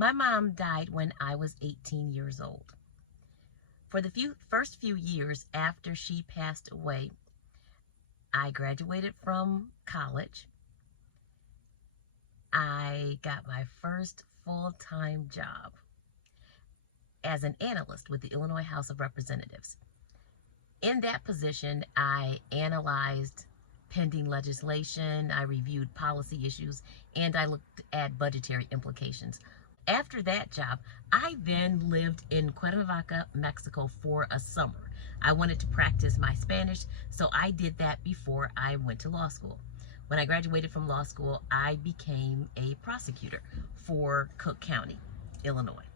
My mom died when I was 18 years old. For the first few years after she passed away, I graduated from college. I got my first full-time job as an analyst with the Illinois House of Representatives. In that position, I analyzed pending legislation, I reviewed policy issues, and I looked at budgetary implications. After that job, I then lived in Cuernavaca, Mexico for a summer. I wanted to practice my Spanish, so I did that before I went to law school. When I graduated from law school, I became a prosecutor for Cook County, Illinois.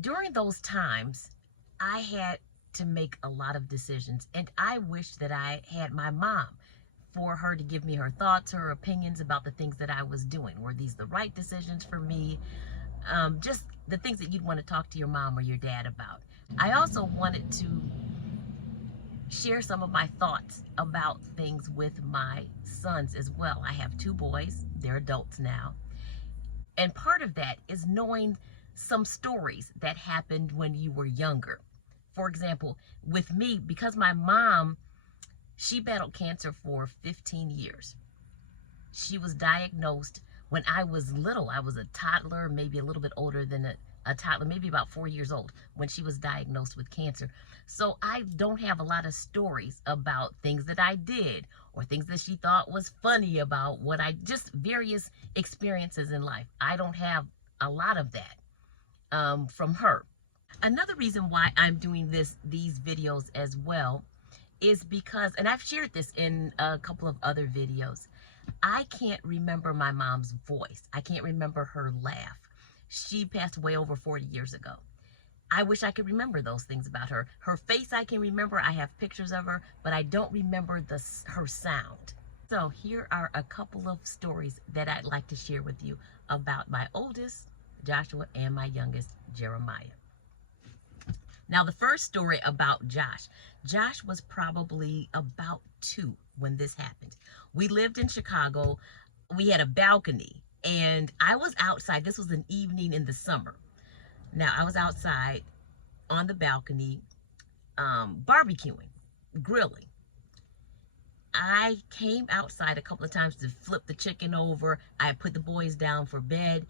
During those times, I had to make a lot of decisions, and I wish that I had my mom for her to give me her thoughts, her opinions about the things that I was doing. Were these the right decisions for me? Just the things that you'd want to talk to your mom or your dad about. I also wanted to share some of my thoughts about things with my sons as well. I have two boys, they're adults now. And part of that is knowing some stories that happened when you were younger. For example, with me, because my mom, she battled cancer for 15 years. She was diagnosed when I was little. I was a toddler, maybe a little bit older than a toddler, maybe about 4 years old when she was diagnosed with cancer. So I don't have a lot of stories about things that I did or things that she thought was funny about just various experiences in life. I don't have a lot of that from her. Another reason why I'm doing these videos as well is because, and I've shared this in a couple of other videos, I can't remember my mom's voice. I can't remember her laugh. She passed away over 40 years ago. I wish I could remember those things about her. Her face I can remember. I have pictures of her, but I don't remember her sound. So here are a couple of stories that I'd like to share with you about my oldest, Joshua, and my youngest, Jeremiah. Now, the first story about Josh. Josh was probably about 2 when this happened. We lived in Chicago. We had a balcony, and I was outside. This was an evening in the summer. Now, I was outside on the balcony barbecuing, grilling. I came outside a couple of times to flip the chicken over. I put the boys down for bed.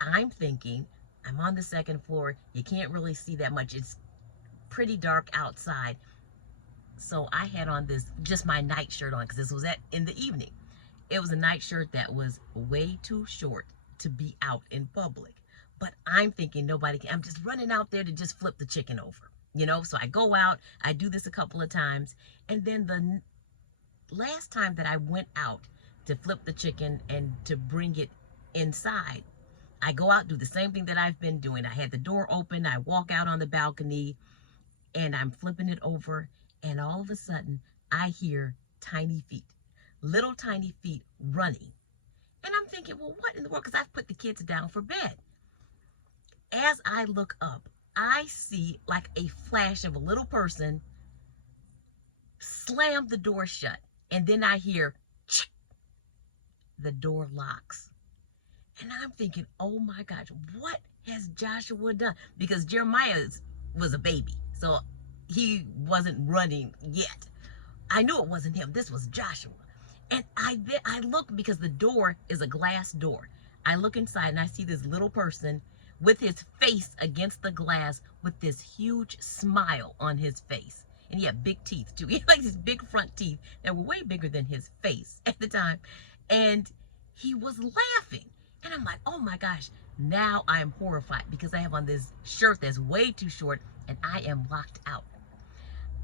I'm thinking, I'm on the 2nd floor. You can't really see that much. It's pretty dark outside. So I had on just my night shirt on, because this was in the evening. It was a night shirt that was way too short to be out in public. But I'm thinking I'm just running out there to just flip the chicken over, So I go out, I do this a couple of times. And then the last time that I went out to flip the chicken and to bring it inside, I go out, do the same thing that I've been doing. I had the door open, I walk out on the balcony, and I'm flipping it over, and all of a sudden, I hear tiny feet, little tiny feet running. And I'm thinking, well, what in the world? Because I've put the kids down for bed. As I look up, I see like a flash of a little person slam the door shut. And then I hear, the door locks. And I'm thinking, oh my gosh, what has Joshua done? Because Jeremiah was a baby, so he wasn't running yet. I knew it wasn't him. This was Joshua. And I look, because the door is a glass door. I look inside and I see this little person with his face against the glass with this huge smile on his face. And he had big teeth too. He had like these big front teeth that were way bigger than his face at the time. And he was laughing. And I'm like, oh my gosh, now I am horrified because I have on this shirt that's way too short and I am locked out.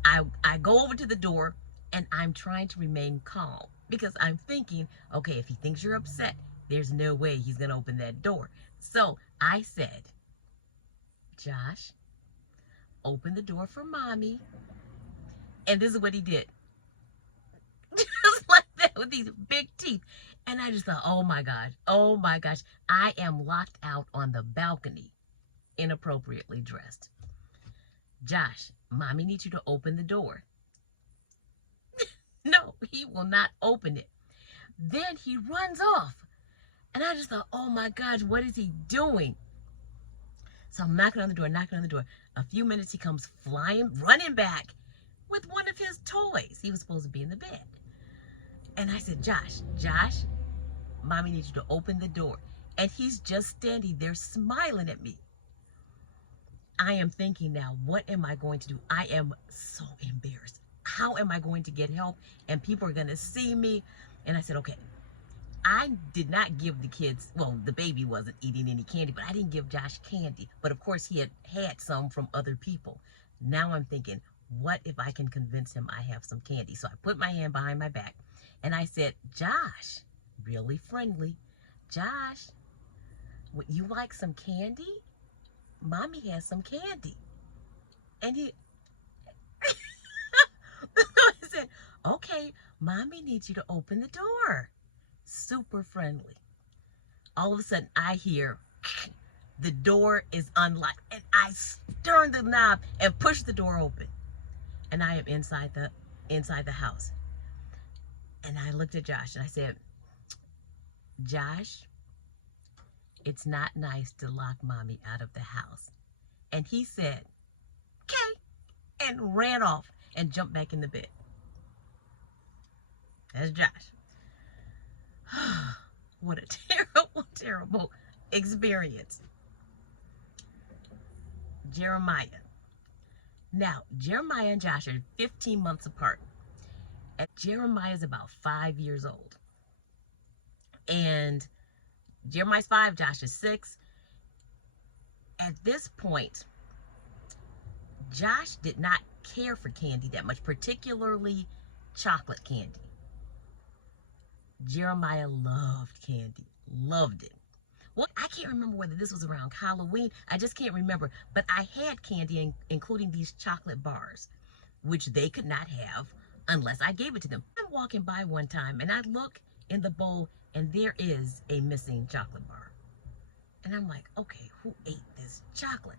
I go over to the door and I'm trying to remain calm because I'm thinking, okay, if he thinks you're upset, there's no way he's going to open that door. So I said, Josh, open the door for mommy. And this is what he did. Just like that, with these big teeth. And I just thought, oh my gosh, I am locked out on the balcony, inappropriately dressed. Josh, mommy needs you to open the door. No, he will not open it. Then he runs off. And I just thought, oh my gosh, what is he doing? So I'm knocking on the door, knocking on the door. A few minutes, he comes flying, running back with one of his toys. He was supposed to be in the bed. And I said, Josh, mommy needs you to open the door. And he's just standing there smiling at me. I am thinking now, what am I going to do? I am so embarrassed. How am I going to get help? And people are going to see me. And I said, okay, I did not give the kids, well, the baby wasn't eating any candy, but I didn't give Josh candy. But of course, he had some from other people. Now I'm thinking, what if I can convince him I have some candy? So I put my hand behind my back and I said, Josh, really friendly, Josh, would you like some candy? Mommy has some candy. And he I said, okay, mommy needs you to open the door. Super friendly. All of a sudden I hear the door is unlocked and I turn the knob and push the door open. And I am inside the house. And I looked at Josh and I said, Josh, it's not nice to lock mommy out of the house. And he said, okay, and ran off and jumped back in the bed. That's Josh. What a terrible, terrible experience. Jeremiah. Now, Jeremiah and Josh are 15 months apart. And Jeremiah is about 5 years old. And Jeremiah's 5, Josh is 6. At this point, Josh did not care for candy that much, particularly chocolate candy. Jeremiah loved candy, loved it. Well, I can't remember whether this was around Halloween. I just can't remember. But I had candy, including these chocolate bars, which they could not have unless I gave it to them. I'm walking by one time and I look in the bowl and there is a missing chocolate bar. And I'm like, okay, who ate this chocolate?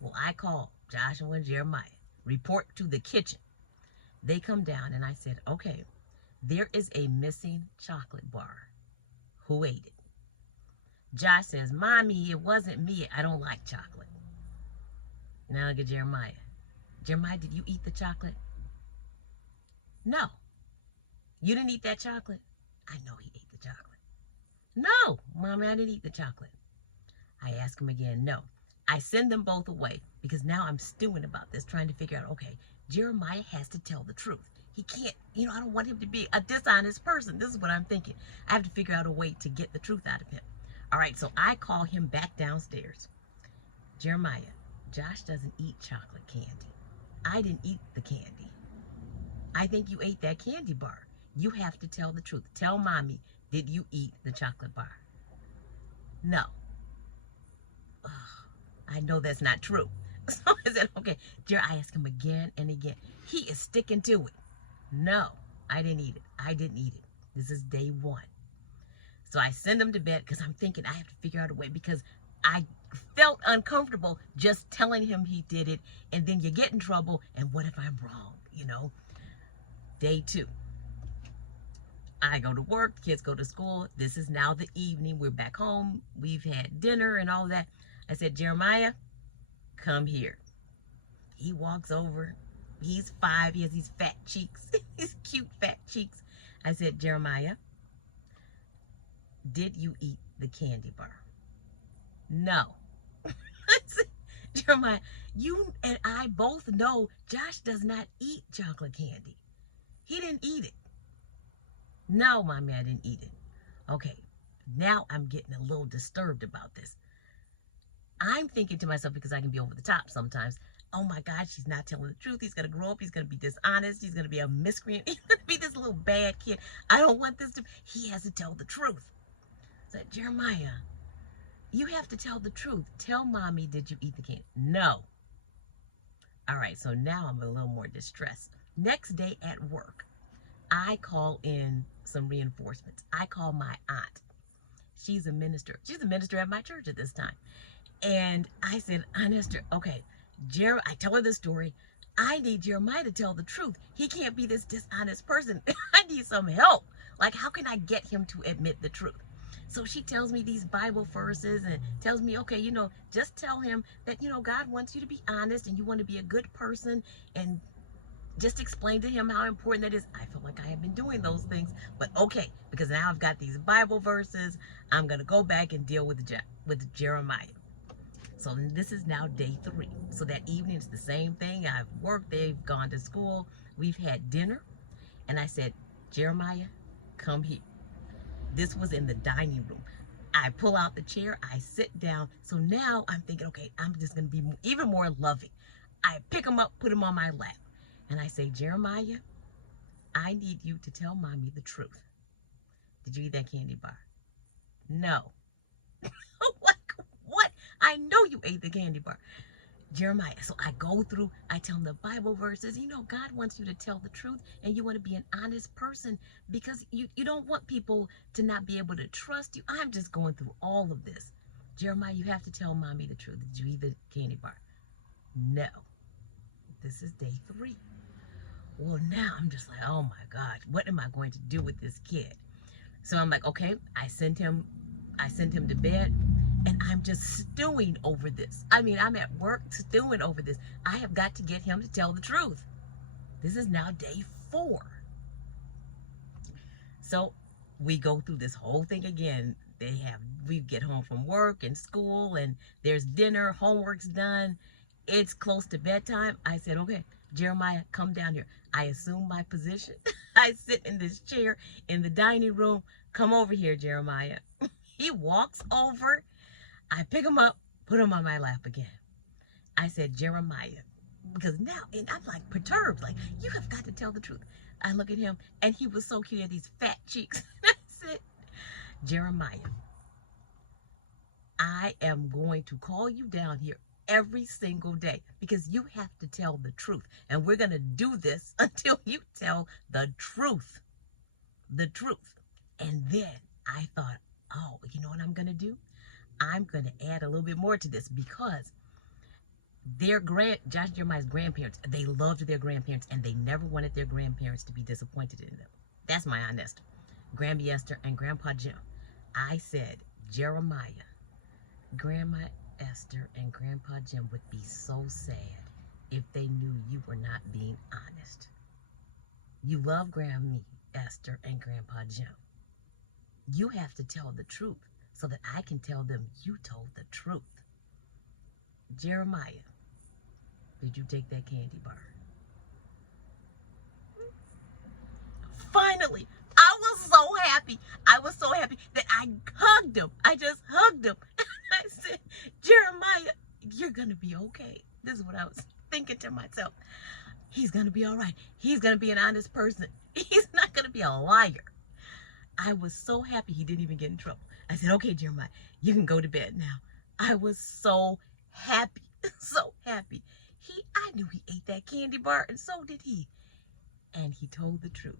Well, I called Joshua and Jeremiah, report to the kitchen. They come down and I said, okay, there is a missing chocolate bar. Who ate it? Josh says, Mommy, it wasn't me. I don't like chocolate. Now look at Jeremiah. Jeremiah, did you eat the chocolate? No. You didn't eat that chocolate? I know he ate the chocolate. No, Mommy, I didn't eat the chocolate. I ask him again, no. I send them both away because now I'm stewing about this, trying to figure out, okay, Jeremiah has to tell the truth. He can't, I don't want him to be a dishonest person. This is what I'm thinking. I have to figure out a way to get the truth out of him. All right, so I call him back downstairs. Jeremiah, Josh doesn't eat chocolate candy. I didn't eat the candy. I think you ate that candy bar. You have to tell the truth. Tell Mommy, did you eat the chocolate bar? No. Ugh, I know that's not true. So I said, okay, I asked him again and again. He is sticking to it. No, I didn't eat it. I didn't eat it. This is day one. So I send him to bed because I'm thinking I have to figure out a way because I felt uncomfortable just telling him he did it. And then you get in trouble. And what if I'm wrong? Day two. I go to work. Kids go to school. This is now the evening. We're back home. We've had dinner and all that. I said, Jeremiah, come here. He walks over. He's 5. He has these fat cheeks. These cute fat cheeks. I said, Jeremiah, did you eat the candy bar? No. I said, Jeremiah, you and I both know Josh does not eat chocolate candy. He didn't eat it. No, Mommy, I didn't eat it. Okay, now I'm getting a little disturbed about this. I'm thinking to myself, because I can be over the top sometimes, oh my God, she's not telling the truth. He's going to grow up. He's going to be dishonest. He's going to be a miscreant. He's going to be this little bad kid. I don't want this to, he has to tell the truth. So Jeremiah, you have to tell the truth. Tell Mommy, did you eat the candy? No. All right, so now I'm a little more distressed. Next day at work, I call in some reinforcements. I call my aunt. She's a minister. She's a minister at my church at this time. And I said, Aunt Esther, okay, I tell her the story. I need Jeremiah to tell the truth. He can't be this dishonest person. I need some help. Like, how can I get him to admit the truth? So she tells me these Bible verses and tells me, okay, just tell him that, God wants you to be honest and you want to be a good person, and just explain to him how important that is. I feel like I have been doing those things, but okay, because now I've got these Bible verses, I'm going to go back and deal with Jeremiah. So this is now day 3. So that evening, it's the same thing. I've worked, they've gone to school, we've had dinner, and I said, Jeremiah, come here. This was in the dining room. I pull out the chair, I sit down. So now I'm thinking, okay, I'm just going to be even more loving. I pick him up, put him on my lap, and I say, Jeremiah, I need you to tell mommy the truth. Did you eat that candy bar? No. What? I know you ate the candy bar. Jeremiah. So I go through, I tell him the Bible verses. God wants you to tell the truth, and you want to be an honest person, because you don't want people to not be able to trust you. I'm just going through all of this. Jeremiah, you have to tell mommy the truth. Did you eat the candy bar? No. This is day 3. Well, now I'm just like, oh my gosh, what am I going to do with this kid? So I'm like, okay, I sent him to bed, and I'm just stewing over this. I mean, I'm at work stewing over this. I have got to get him to tell the truth. This is now day 4. So we go through this whole thing again. We get home from work and school, and there's dinner, homework's done. It's close to bedtime. I said, okay, Jeremiah, come down here. I assume my position. I sit in this chair in the dining room. Come over here, Jeremiah. He walks over. I pick him up, put him on my lap again. I said, Jeremiah, because now, and I'm like perturbed, like, you have got to tell the truth. I look at him, and he was so cute. He had these fat cheeks. I said, Jeremiah, I am going to call you down here every single day, because you have to tell the truth. And we're going to do this until you tell the truth. The truth. And then I thought, oh, you know what I'm going to do? I'm going to add a little bit more to this, because Josh and Jeremiah's grandparents, they loved their grandparents, and they never wanted their grandparents to be disappointed in them. That's my Aunt Esther, Grandma Esther, and Grandpa Jim. I said, Jeremiah, Grandma Esther and Grandpa Jim would be so sad if they knew you were not being honest. You love Grandma Esther and Grandpa Jim. You have to tell the truth so that I can tell them you told the truth. Jeremiah, did you take that candy bar? Finally, I was so happy. I was so happy that I hugged him. I just hugged him. I said, Jeremiah, you're going to be okay. This is what I was thinking to myself. He's going to be all right. He's going to be an honest person. He's not going to be a liar. I was so happy he didn't even get in trouble. I said, okay, Jeremiah, you can go to bed now. I was so happy, so happy. I knew he ate that candy bar, and so did he. And he told the truth.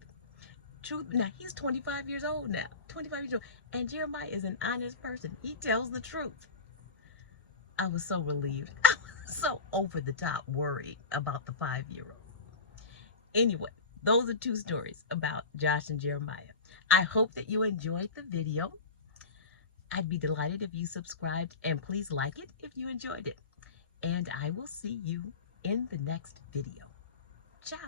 Now, he's 25 years old now, 25 years old. And Jeremiah is an honest person. He tells the truth. I was so relieved. I was so over the top worried about the 5-year-old. Anyway, those are 2 stories about Josh and Jeremiah. I hope that you enjoyed the video. I'd be delighted if you subscribed, and please like it if you enjoyed it. And I will see you in the next video. Ciao.